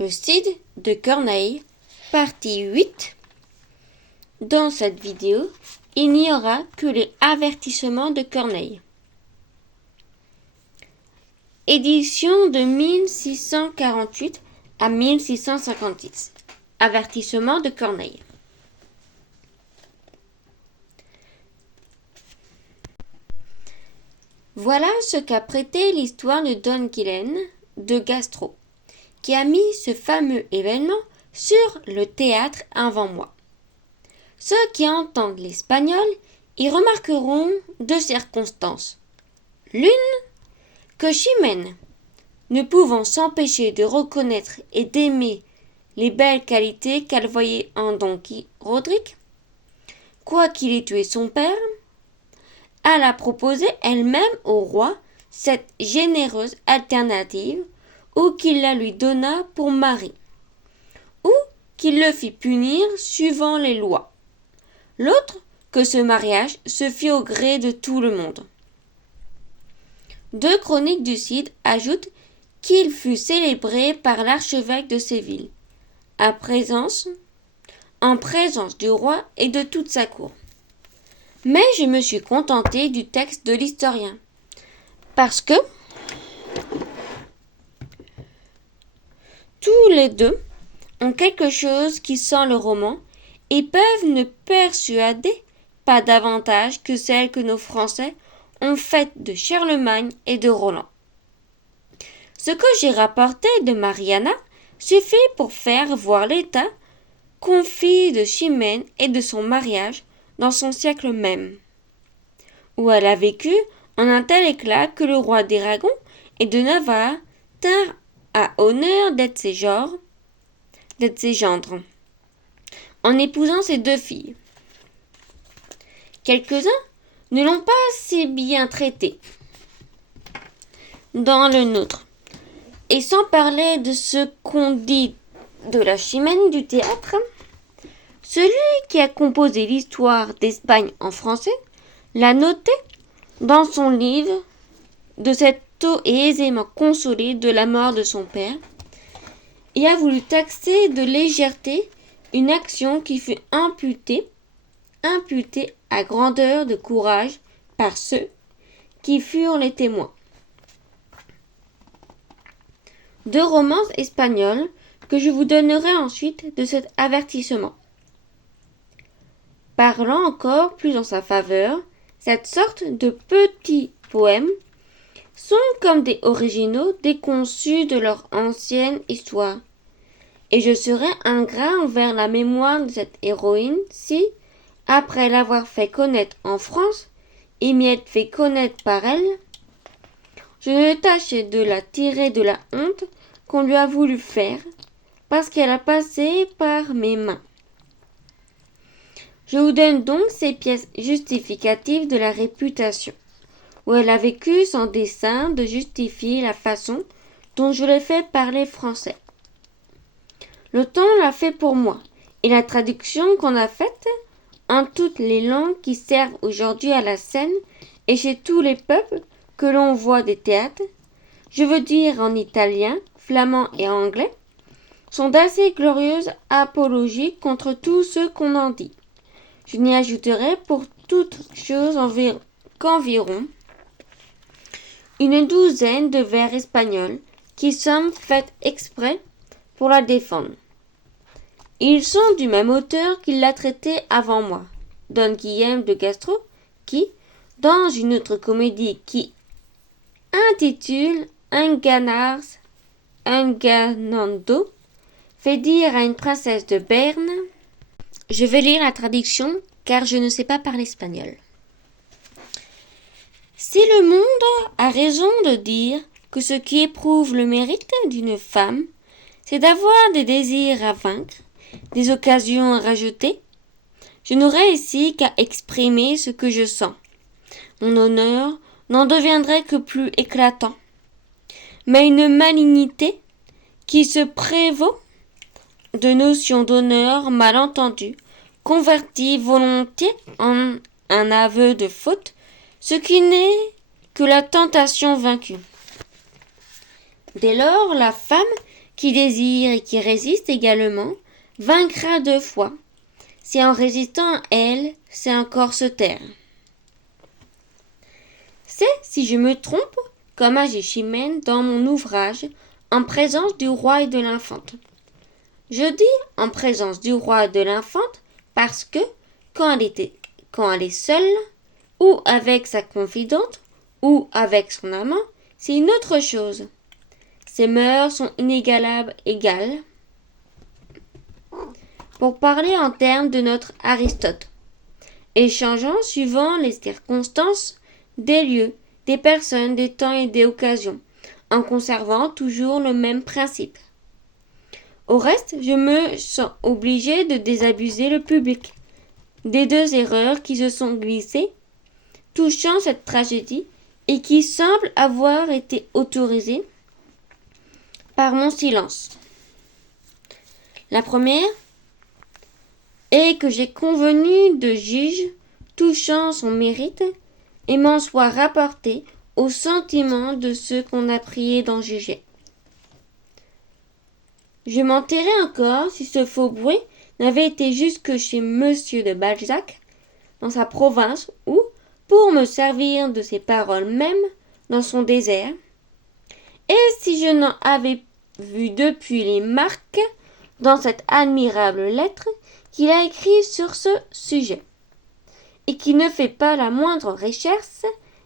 Le Cid de Corneille, partie 8. Dans cette vidéo, il n'y aura que les avertissements de Corneille. Édition de 1648 à 1656. Avertissement de Corneille. Voilà ce qu'a prêté l'histoire de Don Guilaine de Gastro, qui a mis ce fameux événement sur le théâtre avant moi. Ceux qui entendent l'espagnol y remarqueront deux circonstances. L'une, que Chimène, ne pouvant s'empêcher de reconnaître et d'aimer les belles qualités qu'elle voyait en Don Rodrigue, quoiqu'il ait tué son père, elle a proposé elle-même au roi cette généreuse alternative, ou qu'il la lui donna pour mari, ou qu'il le fit punir suivant les lois. L'autre, que ce mariage se fit au gré de tout le monde. Deux chroniques du Cid ajoutent qu'il fut célébré par l'archevêque de Séville, en présence du roi et de toute sa cour. Mais je me suis contentée du texte de l'historien, parce que tous les deux ont quelque chose qui sent le roman et peuvent ne persuader pas davantage que celle que nos Français ont faite de Charlemagne et de Roland. Ce que j'ai rapporté de Mariana suffit pour faire voir l'état confit de Chimène et de son mariage dans son siècle même, où elle a vécu en un tel éclat que le roi d'Aragon et de Navarre tinrent à honneur d'être ses gendres, en épousant ses deux filles. Quelques-uns ne l'ont pas si bien traité dans le nôtre, et sans parler de ce qu'on dit de la Chimène du théâtre, celui qui a composé l'histoire d'Espagne en français l'a noté dans son livre de cette tôt et aisément consolé de la mort de son père, et a voulu taxer de légèreté une action qui fut imputée à grandeur de courage par ceux qui furent les témoins. Deux romances espagnoles que je vous donnerai ensuite de cet avertissement. Parlant encore plus en sa faveur, cette sorte de petits poèmes sont comme des originaux déconçus de leur ancienne histoire, et je serais ingrat envers la mémoire de cette héroïne si, après l'avoir fait connaître en France et m'y être fait connaître par elle, je ne tâchais de la tirer de la honte qu'on lui a voulu faire, parce qu'elle a passé par mes mains. Je vous donne donc ces pièces justificatives de la réputation, où elle a vécu sans dessein de justifier la façon dont je l'ai fait parler français. Le temps l'a fait pour moi, et la traduction qu'on a faite en toutes les langues qui servent aujourd'hui à la scène et chez tous les peuples que l'on voit des théâtres, je veux dire en italien, flamand et anglais, sont d'assez glorieuses apologies contre tout ce qu'on en dit. Je n'y ajouterai pour toute chose qu'environ une douzaine de vers espagnols qui sont faits exprès pour la défendre. Ils sont du même auteur qui l'a traité avant moi, Don Guillaume de Gastro, qui, dans une autre comédie qui intitule Enganando, fait dire à une princesse de Berne. Je vais lire la traduction car je ne sais pas parler espagnol. Si le monde a raison de dire que ce qui éprouve le mérite d'une femme, c'est d'avoir des désirs à vaincre, des occasions à rajouter, je n'aurai ici qu'à exprimer ce que je sens. Mon honneur n'en deviendrait que plus éclatant. Mais une malignité qui se prévaut de notions d'honneur mal entendues convertit volontiers en un aveu de faute, ce qui n'est que la tentation vaincue. Dès lors, la femme qui désire et qui résiste également vaincra 2 fois. Si en résistant à elle, c'est encore se taire. C'est, si je me trompe, comme agit Chimène dans mon ouvrage En présence du roi et de l'infante. Je dis en présence du roi et de l'infante parce que quand elle est seule, ou avec sa confidente, ou avec son amant, c'est une autre chose. Ses mœurs sont inégalables, égales. Pour parler en termes de notre Aristote, échangeant suivant les circonstances, des lieux, des personnes, des temps et des occasions, en conservant toujours le même principe. Au reste, je me sens obligé de désabuser le public des 2 erreurs qui se sont glissées, touchant cette tragédie et qui semblent avoir été autorisées par mon silence. La première est que j'ai convenu de juge touchant son mérite et m'en soit rapporté au sentiment de ceux qu'on a prié d'en juger. Je m'en tairais encore si ce faux bruit n'avait été jusque chez Monsieur de Balzac, dans sa province, où, pour me servir de ses paroles même, dans son désert, et si je n'en avais vu depuis les marques dans cette admirable lettre qu'il a écrite sur ce sujet, et qui ne fait pas la moindre recherche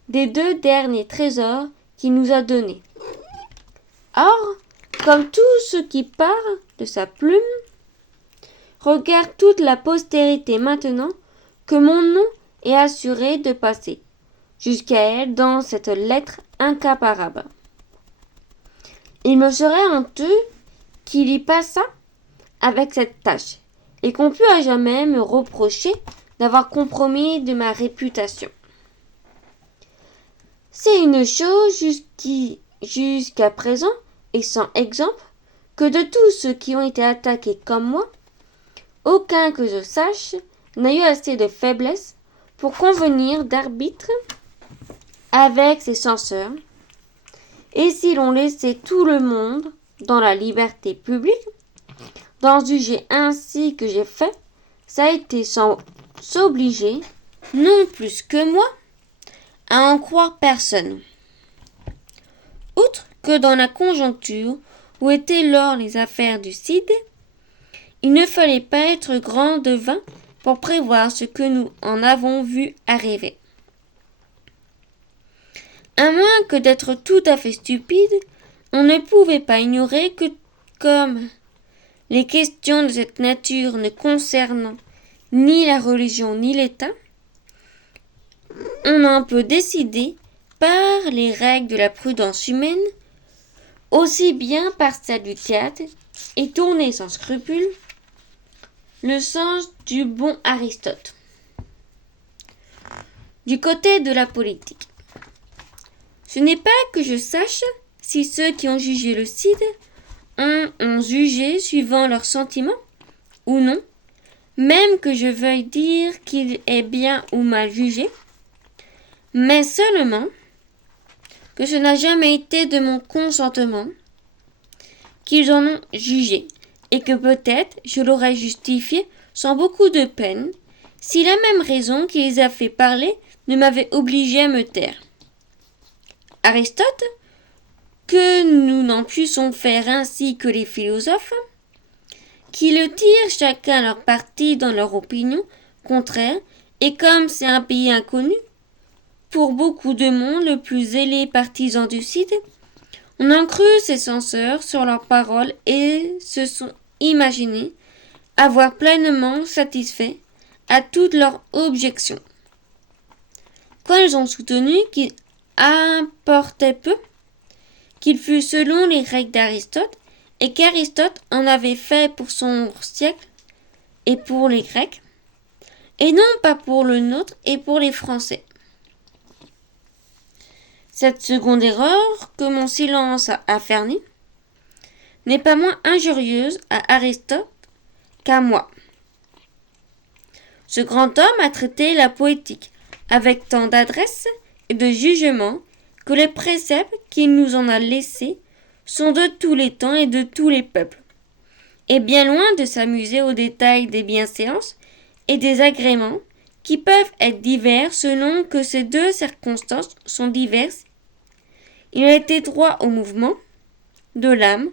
des 2 derniers trésors qu'il nous a donnés. Or, comme tout ce qui part de sa plume, regarde toute la postérité maintenant que mon nom est assuré de passer jusqu'à elle dans cette lettre incomparable. Il me serait honteux qu'il y passât avec cette tâche, et qu'on pût à jamais me reprocher d'avoir compromis de ma réputation. C'est une chose jusqu'à présent, et sans exemple, que de tous ceux qui ont été attaqués comme moi, aucun que je sache n'a eu assez de faiblesse pour convenir d'arbitre avec ses censeurs, et si l'on laissait tout le monde dans la liberté publique, d'en juger ainsi que j'ai fait, ça a été sans s'obliger, non plus que moi, à en croire personne. Outre que dans la conjoncture où étaient lors les affaires du Cid, il ne fallait pas être grand devin pour prévoir ce que nous en avons vu arriver. À moins que d'être tout à fait stupide, on ne pouvait pas ignorer que, comme les questions de cette nature ne concernant ni la religion ni l'État, on en peut décider par les règles de la prudence humaine, aussi bien par celle du théâtre, et tourner sans scrupule le sens du bon Aristote. Du côté de la politique, ce n'est pas que je sache si ceux qui ont jugé le Cid ont jugé suivant leurs sentiments ou non, même que je veuille dire qu'il est bien ou mal jugé, mais seulement que ce n'a jamais été de mon consentement qu'ils en ont jugé, et que peut-être je l'aurais justifié sans beaucoup de peine, si la même raison qui les a fait parler ne m'avait obligé à me taire. Aristote, que nous n'en puissions faire ainsi que les philosophes, qui le tirent chacun leur parti dans leur opinion contraire, et comme c'est un pays inconnu, pour beaucoup de monde le plus zélé partisan du Cid, on en crut ses censeurs sur leurs paroles et se sont imaginés avoir pleinement satisfait à toutes leurs objections. Quand ils ont soutenu qu'il importait peu qu'il fût selon les règles d'Aristote, et qu'Aristote en avait fait pour son siècle et pour les Grecs, et non pas pour le nôtre et pour les Français. Cette seconde erreur, que mon silence a fernie, n'est pas moins injurieuse à Aristote qu'à moi. Ce grand homme a traité la poétique avec tant d'adresse et de jugement que les préceptes qu'il nous en a laissés sont de tous les temps et de tous les peuples. Et bien loin de s'amuser aux détails des bienséances et des agréments, qui peuvent être divers selon que ces deux circonstances sont diverses, il a été droit au mouvement de l'âme,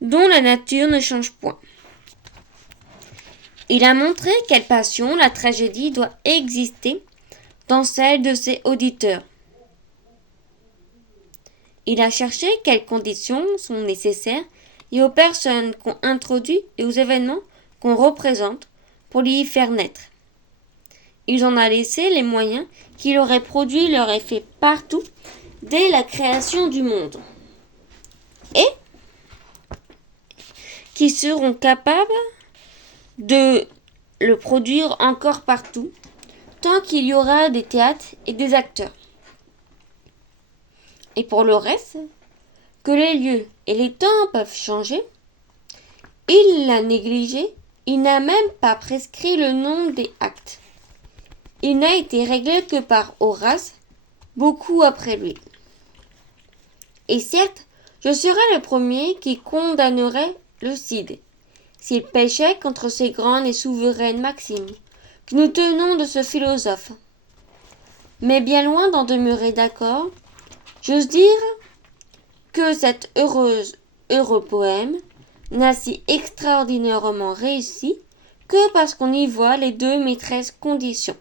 dont la nature ne change point. Il a montré quelle passion la tragédie doit exister dans celle de ses auditeurs. Il a cherché quelles conditions sont nécessaires et aux personnes qu'on introduit et aux événements qu'on représente pour l'y faire naître. Il en a laissé les moyens qui auraient produit leur effet partout dès la création du monde et qui seront capables de le produire encore partout tant qu'il y aura des théâtres et des acteurs. Et pour le reste, que les lieux et les temps peuvent changer, il l'a négligé, il n'a même pas prescrit le nombre des actes. Il n'a été réglé que par Horace, beaucoup après lui. Et certes, je serais le premier qui condamnerait le Cid, s'il péchait contre ces grandes et souveraines maximes que nous tenons de ce philosophe. Mais bien loin d'en demeurer d'accord, j'ose dire que cet heureux poème n'a si extraordinairement réussi que parce qu'on y voit les deux maîtresses conditions.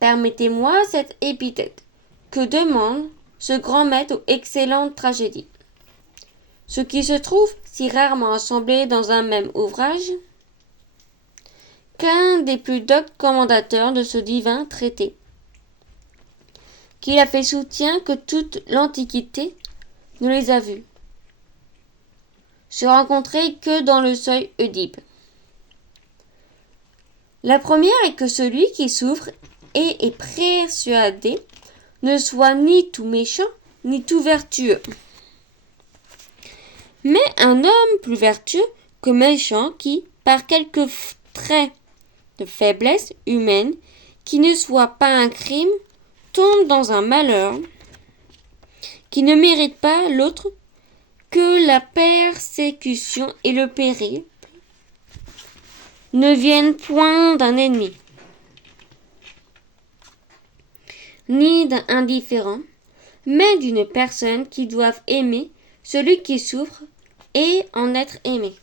Permettez-moi cette épithète que demande ce grand maître aux excellentes tragédies. Ce qui se trouve si rarement assemblé dans un même ouvrage qu'un des plus doctes commentateurs de ce divin traité, qu'il a fait soutient que toute l'Antiquité ne les a vus se rencontrer que dans le seuil Oedipe. La première est que celui qui souffre et est persuadé ne soit ni tout méchant ni tout vertueux, mais un homme plus vertueux que méchant qui, par quelques traits de faiblesse humaine qui ne soit pas un crime, tombe dans un malheur qui ne mérite pas l'autre que la persécution et le péril ne viennent point d'un ennemi, ni d'un indifférent, mais d'une personne qui doit aimer celui qui souffre et en être aimé.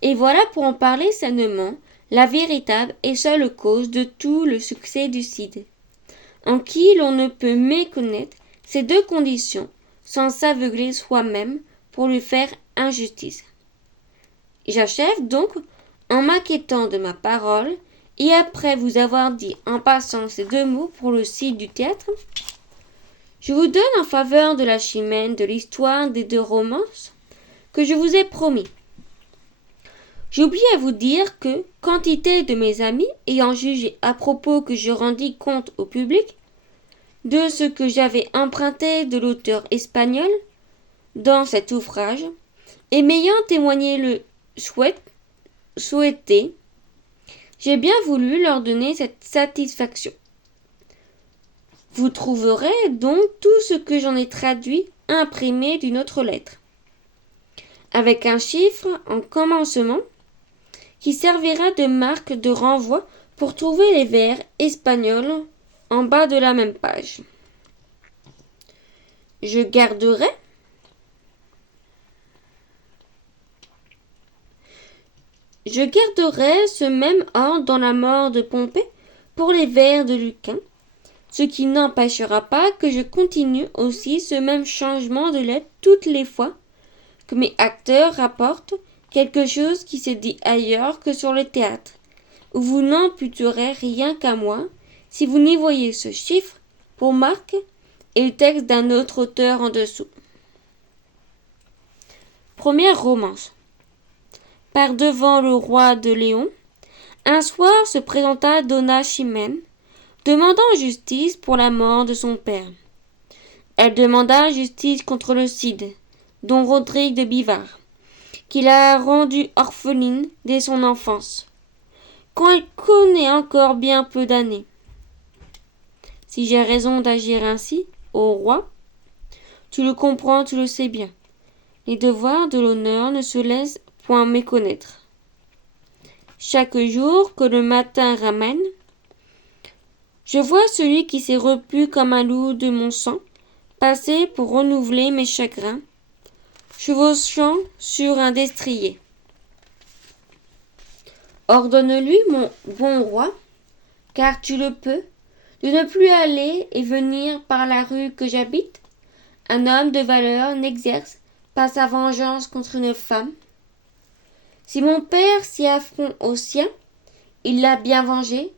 Et voilà, pour en parler sainement, la véritable et seule cause de tout le succès du Cid, en qui l'on ne peut méconnaître ces deux conditions sans s'aveugler soi-même pour lui faire injustice. J'achève donc en m'inquiétant de ma parole, et après vous avoir dit en passant ces deux mots pour le Cid du théâtre, je vous donne en faveur de la chimène de l'histoire des deux romances que je vous ai promis. J'oublie à vous dire que quantité de mes amis ayant jugé à propos que je rendis compte au public de ce que j'avais emprunté de l'auteur espagnol dans cet ouvrage, et m'ayant témoigné le souhaité, j'ai bien voulu leur donner cette satisfaction. Vous trouverez donc tout ce que j'en ai traduit imprimé d'une autre lettre, avec un chiffre en commencement qui servira de marque de renvoi pour trouver les vers espagnols en bas de la même page. Je garderai ce même ordre dans la mort de Pompée pour les vers de Lucain, ce qui n'empêchera pas que je continue aussi ce même changement de lettre toutes les fois que mes acteurs rapportent quelque chose qui s'est dit ailleurs que sur le théâtre, où vous n'amputerez rien qu'à moi, si vous n'y voyez ce chiffre pour marque et le texte d'un autre auteur en dessous. Première romance. Par devant le roi de Léon, un soir se présenta Dona Chimène, demandant justice pour la mort de son père. Elle demanda justice contre le Cid, don Rodrigue de Bivar, qui l'a rendue orpheline dès son enfance, quand elle connaît encore bien peu d'années. Si j'ai raison d'agir ainsi, ô roi, Tu le comprends, tu le sais bien. Les devoirs de l'honneur ne se laissent point méconnaître. Chaque jour que le matin ramène, je vois celui qui s'est repu comme un loup de mon sang passer pour renouveler mes chagrins, chevauchant sur un destrier. Ordonne-lui, mon bon roi, car tu le peux, de ne plus aller et venir par la rue que j'habite. Un homme de valeur n'exerce pas sa vengeance contre une femme. Si mon père s'y affronte au sien, il l'a bien vengé,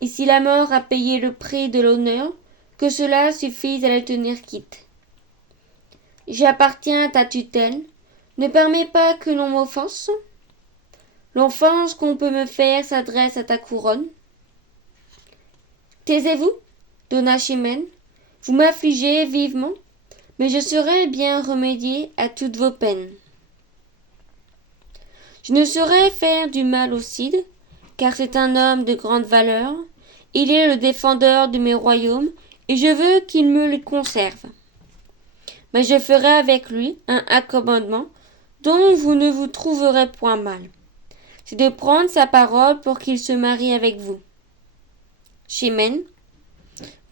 et si la mort a payé le prix de l'honneur, que cela suffise à le tenir quitte. J'appartiens à ta tutelle, ne permets pas que l'on m'offense. L'offense qu'on peut me faire s'adresse à ta couronne. Taisez-vous, donna Chimène, vous m'affligez vivement, mais je saurai bien remédier à toutes vos peines. Je ne saurais faire du mal au Cid, car c'est un homme de grande valeur. Il est le défendeur de mes royaumes, et je veux qu'il me les conserve. Mais je ferai avec lui un accommodement dont vous ne vous trouverez point mal. C'est de prendre sa parole pour qu'il se marie avec vous. Chimène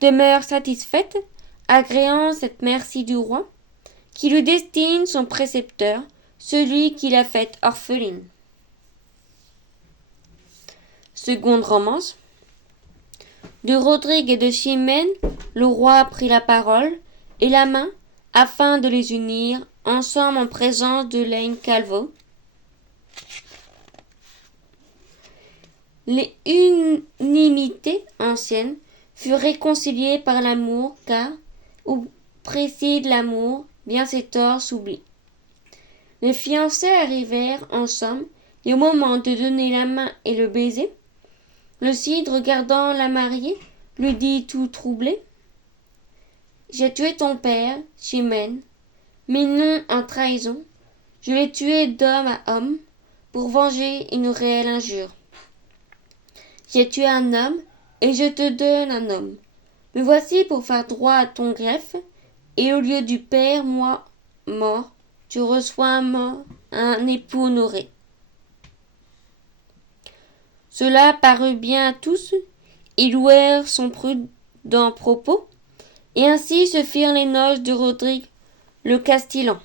demeure satisfaite, agréant cette merci du roi, qui lui destine son précepteur, celui qui l'a faite orpheline. Seconde romance. De Rodrigue et de Chimène, le roi prit la parole et la main, afin de les unir ensemble en présence de Laigne Calvo. Les unimités anciennes furent réconciliées par l'amour, car, où préside l'amour, bien ses torts s'oublient. Les fiancés arrivèrent ensemble, et au moment de donner la main et le baiser, le Cid, regardant la mariée, lui dit tout troublé: J'ai tué ton père, Chimène, mais non en trahison. Je l'ai tué d'homme à homme pour venger une réelle injure. J'ai tué un homme et je te donne un homme. Me voici pour faire droit à ton greffe, et au lieu du père, moi, mort, tu reçois un époux honoré. Cela parut bien à tous, ils louèrent son prudent propos, et ainsi se firent les noces de Rodrigue le Castillan.